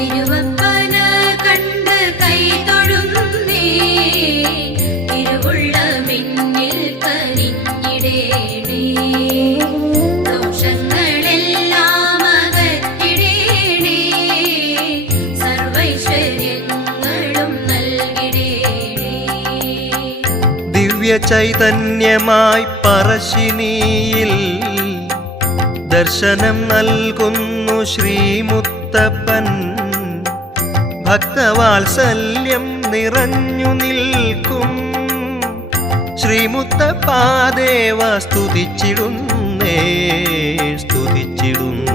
തിരുവപ്പന കണ്ട് കൈ തൊഴുന്നേ തിരുവുള്ള മിന്നിൽ കനിഞ്ഞിടേണേ ദോഷങ്ങളെല്ലാം അകറ്റിടേണേ സർവൈശ്വര്യങ്ങളും നൽകിടേണേ. ദിവ്യ ചൈതന്യമായി പറശ്ശിനിയിൽ ദർശനം നൽകുന്നു ശ്രീമുത്തപ്പൻ. ഭക്തവാത്സല്യം നിറഞ്ഞു നിൽക്കും ശ്രീമുത്തപ്പാദേവ സ്തുതിച്ചിടുന്നേ സ്തുതിച്ചിടുന്നു.